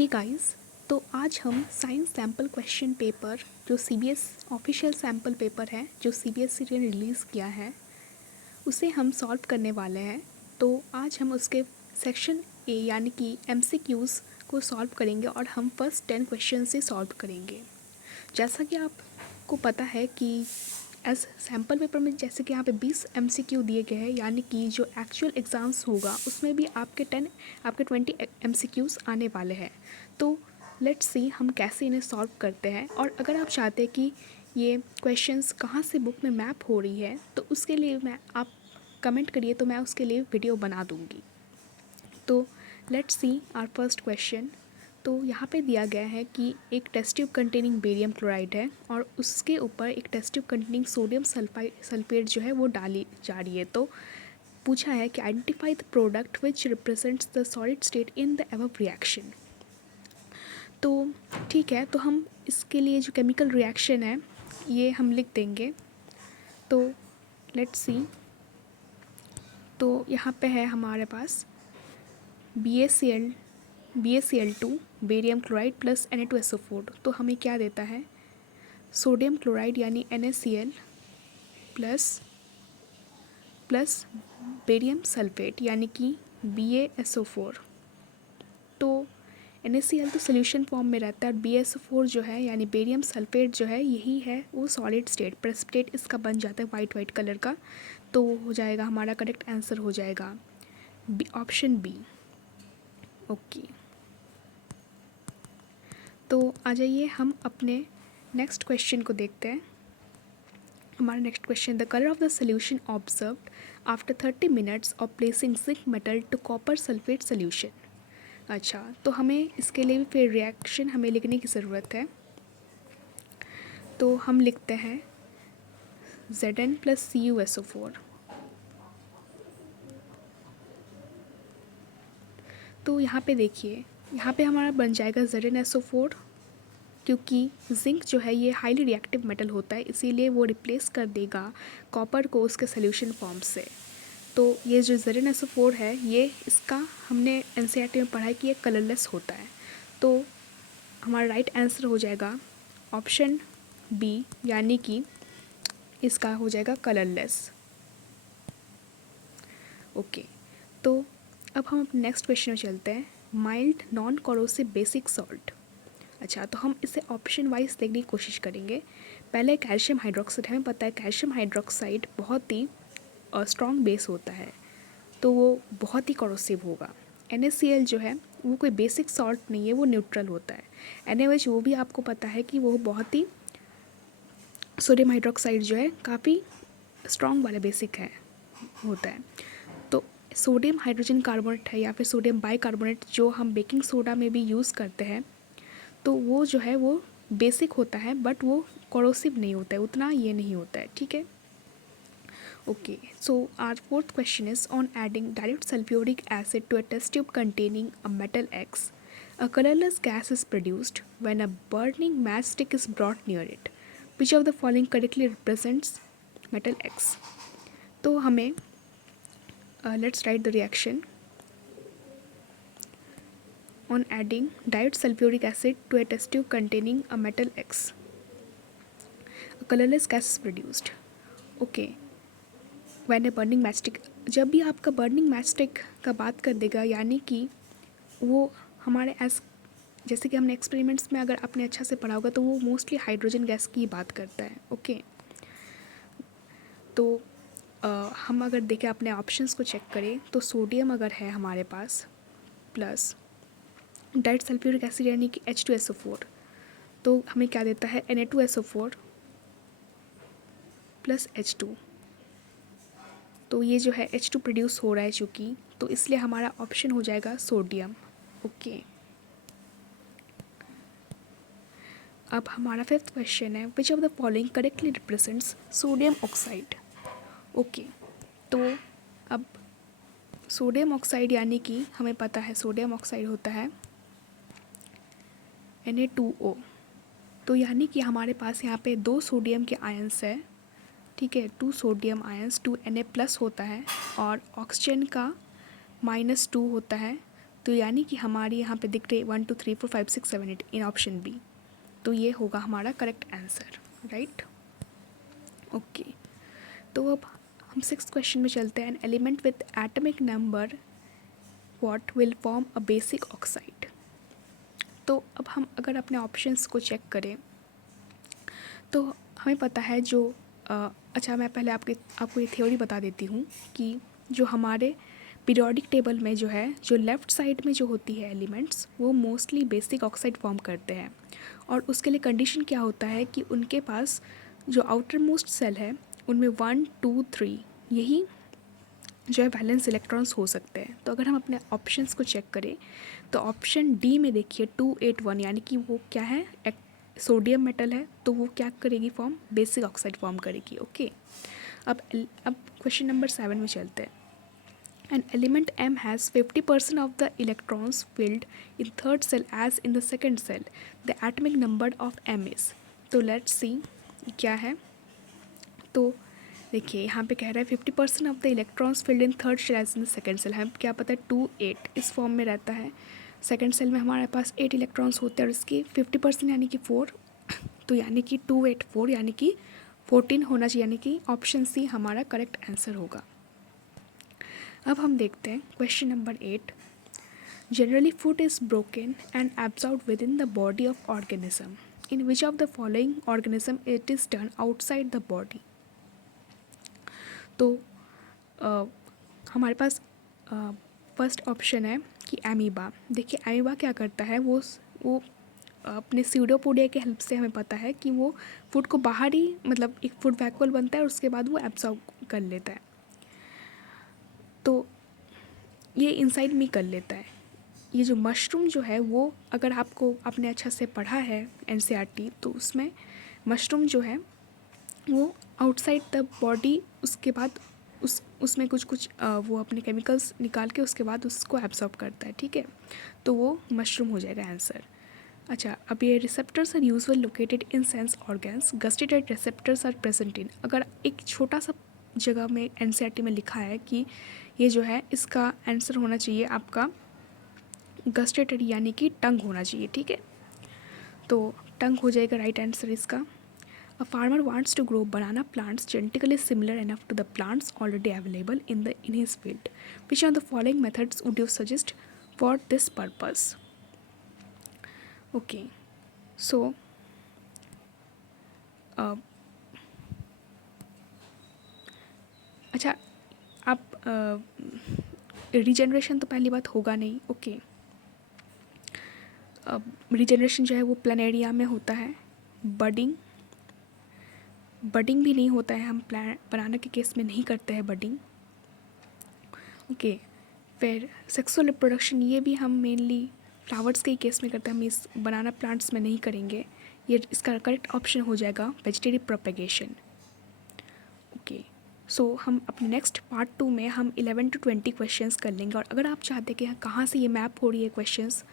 Hey guys, तो आज हम साइंस सैम्पल क्वेश्चन पेपर जो सीबीएस ऑफिशियल सैम्पल पेपर है जो सीबीएसई ने रिलीज़ किया है उसे हम सॉल्व करने वाले हैं। तो आज हम उसके सेक्शन ए यानी कि एमसीक्यूज़ को सॉल्व करेंगे और हम फर्स्ट 10 क्वेश्चन से सॉल्व करेंगे। जैसा कि आपको पता है कि एज सैम्पल पेपर में जैसे कि यहाँ पे 20 एमसीक्यू दिए गए हैं, यानी कि जो एक्चुअल एग्ज़ाम्स होगा उसमें भी आपके 20 एमसीक्यूज़ आने वाले हैं। तो लेट्स सी हम कैसे इन्हें सॉल्व करते हैं, और अगर आप चाहते हैं कि ये क्वेश्चंस कहाँ से बुक में मैप हो रही है तो उसके लिए आप कमेंट करिए, तो मैं उसके लिए वीडियो बना दूँगी। तो let's see our first question. तो यहाँ पे दिया गया है कि एक test tube containing barium chloride है और उसके ऊपर एक test tube containing sodium sulphate जो है वो डाली जा रही है। तो पूछा है कि identify the product which represents the solid state in the above reaction. तो ठीक है, तो हम इसके लिए जो केमिकल रिएक्शन है ये हम लिख देंगे। तो लेट्स सी, तो यहाँ पे है हमारे पास BaCl2 barium chloride plus Na2SO4। तो हमें क्या देता है, सोडियम क्लोराइड यानी NaCl प्लस बेरियम सल्फेट यानी कि BaSO4। तो NaCl तो सोल्यूशन फॉर्म में रहता है और BaSO4 जो है यानी बेरियम सल्फेट जो है यही है वो सॉलिड स्टेट प्रेसिपिटेट इसका बन जाता है वाइट कलर का। तो हो जाएगा हमारा करेक्ट आंसर हो जाएगा ऑप्शन बी। ओके, तो आ जाइए हम अपने नेक्स्ट क्वेश्चन को देखते हैं। हमारा next question, the colour of the solution observed after 30 minutes of placing zinc metal to copper sulphate solution. अच्छा, तो हमें इसके लिए भी फिर रिएक्शन हमें लिखने की ज़रूरत है। तो हम लिखते हैं Zn प्लस CuSO4। तो यहाँ पे देखिए, यहाँ पे हमारा बन जाएगा ZnSO4, क्योंकि जिंक जो है ये हाईली रिएक्टिव मेटल होता है, इसीलिए वो रिप्लेस कर देगा कॉपर को उसके सोल्यूशन फॉर्म से। तो ये जो ZnSO4 है ये इसका हमने एनसीईआरटी में पढ़ा है कि ये कलरलेस होता है। तो हमारा राइट आंसर हो जाएगा ऑप्शन बी, यानी कि इसका हो जाएगा कलरलेस। ओके, तो अब हम नेक्स्ट क्वेश्चन में चलते हैं, mild non corrosive basic salt. अच्छा, तो हम इसे ऑप्शन वाइज देखने की कोशिश करेंगे। पहले कैल्शियम हाइड्रोक्साइड, हमें पता है कैल्शियम हाइड्रोक्साइड बहुत ही स्ट्रॉन्ग बेस होता है, तो वो बहुत ही कोरोसिव होगा। NaCl जो है वो कोई बेसिक सॉल्ट नहीं है, वो न्यूट्रल होता है। NaOH वो भी आपको पता है कि वो बहुत ही, सोडियम हाइड्रोक्साइड जो है काफ़ी स्ट्रॉन्ग वाला बेसिक है होता है। तो सोडियम हाइड्रोजन कार्बोनेट है या फिर सोडियम बाइकार्बोनेट जो हम बेकिंग सोडा में भी यूज़ करते हैं, तो वो जो है वो बेसिक होता है, बट वो कोरोसिव नहीं होता है, उतना ये नहीं होता है। ठीक है, okay, so our fourth question is on adding dilute sulfuric acid to a test tube containing a metal X. A colorless gas is produced when a burning matchstick is brought near it. Which of the following correctly represents metal X? तो हमें let's write the reaction on adding dilute sulfuric acid to a test tube containing a metal X. A colorless gas is produced. Okay. When a burning matchstick, जब भी आपका burning matchstick का बात कर देगा, यानी कि वो हमारे जैसे कि हमने एक्सपेरिमेंट्स में अगर आपने अच्छा से पढ़ा होगा तो वो मोस्टली हाइड्रोजन गैस की बात करता है। ओके, तो हम अगर देखें अपने ऑप्शंस को चेक करें तो सोडियम अगर है हमारे पास प्लस डाइट सल्फ्यूरिक एसिड यानी कि H2SO4, तो हमें क्या देता है Na2SO4 प्लस H2। तो ये जो है H2 प्रोड्यूस हो रहा है चूँकि, तो इसलिए हमारा ऑप्शन हो जाएगा सोडियम। ओके, अब हमारा फिफ्थ क्वेश्चन है, which of the following correctly represents sodium oxide. Okay, तो अब सोडियम ऑक्साइड यानी कि हमें पता है सोडियम ऑक्साइड होता है Na2O। तो यानी कि हमारे पास यहाँ पे 2 सोडियम के आयंस है। ठीक है, 2 सोडियम आयंस, 2 Na प्लस होता है और ऑक्सीजन का -2 होता है, तो यानी कि हमारे यहाँ पे दिख रहे 1 2 3 4 5 6 7 8 इन ऑप्शन बी। तो ये होगा हमारा करेक्ट आंसर, राइट। ओके, तो अब हम 6th क्वेश्चन में चलते हैं। An element with atomic number what will form a basic oxide. तो अब हम अगर अपने ऑप्शंस को चेक करें तो हमें पता है जो अच्छा, मैं पहले आपको ये थ्योरी बता देती हूँ कि जो हमारे पीरियोडिक टेबल में जो है, जो लेफ़्ट साइड में जो होती है एलिमेंट्स, वो मोस्टली बेसिक ऑक्साइड फॉर्म करते हैं। और उसके लिए कंडीशन क्या होता है कि उनके पास जो आउटर मोस्ट सेल है उनमें 1 2 3 यही जो है वैलेंस इलेक्ट्रॉन्स हो सकते हैं। तो अगर हम अपने ऑप्शंस को चेक करें तो ऑप्शन डी में देखिए 281, यानी कि वो क्या है, सोडियम मेटल है, तो वो क्या करेगी, फॉर्म बेसिक ऑक्साइड फॉर्म करेगी। ओके, अब क्वेश्चन नंबर 7 में चलते हैं। An element M has 50% of the electrons filled in third cell as in the second cell. The atomic number of M is. तो let's see क्या है। तो देखिए यहाँ पे कह रहा है 50% of the electrons filled in third shell as in the second shell. हमें क्या पता है 2 8 इस फॉर्म में रहता है। सेकेंड सेल में हमारे पास 8 इलेक्ट्रॉन्स होते हैं और इसकी 50% यानी कि 4, तो यानी कि 2 8 4 यानी कि 14 होना चाहिए, यानी कि ऑप्शन सी हमारा करेक्ट आंसर होगा। अब हम देखते हैं question number 8। Generally food is broken and absorbed with in the body of organism. In which of the following organism it is done outside the body. तो हमारे पास फर्स्ट ऑप्शन है कि एमीबा। देखिए एमीबा क्या करता है, वो अपने स्यूडोपोडिया के हेल्प से हमें पता है कि वो फूड को बाहर ही, मतलब एक फूड वैक्यूल बनता है और उसके बाद वो एब्जॉर्ब कर लेता है। तो ये इनसाइड में कर लेता है। ये जो मशरूम जो है वो, अगर आपने अच्छा से पढ़ा है एनसीईआरटी, तो उसमें मशरूम जो है वो आउटसाइड द बॉडी, उसके बाद उसमें कुछ वो अपने केमिकल्स निकाल के उसके बाद उसको एब्जॉर्ब करता है, ठीक है। तो वो मशरूम हो जाएगा आंसर। अच्छा, अब ये receptors are usual located in sense organs, gustatory receptors are present in. अगर एक छोटा सा जगह में एनसीईआरटी में लिखा है कि ये जो है इसका आंसर होना चाहिए आपका गस्टेटेड, यानी कि टंग होना चाहिए, ठीक है। तो टंग हो जाएगा राइट आंसर इसका। A farmer wants to grow banana plants genetically similar enough to the plants already available in his field. Which of the following methods would you suggest for this purpose? Okay, so अच्छा, आप regeneration तो पहली बात होगा नहीं। Okay, regeneration जो है वो प्लानेरिया में होता है। बडिंग भी नहीं होता है, हम बनाना के केस में नहीं करते हैं बडिंग। ओके, फिर सेक्सुअल रिप्रोडक्शन, ये भी हम मेनली फ्लावर्स के ही केस में करते हैं, हम इस बनाना प्लांट्स में नहीं करेंगे। ये इसका करेक्ट ऑप्शन हो जाएगा वेजिटेटिव प्रोपेगेशन। ओके, सो हम अपने नेक्स्ट पार्ट 2 में हम 11 to 20 क्वेश्चंस कर लेंगे। और अगर आप चाहते हैं कि कहाँ से ये मैप हो रही है क्वेश्चंस,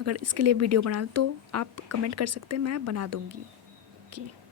अगर इसके लिए वीडियो बना तो आप कमेंट कर सकते हैं, मैं बना दूँगी। ओके।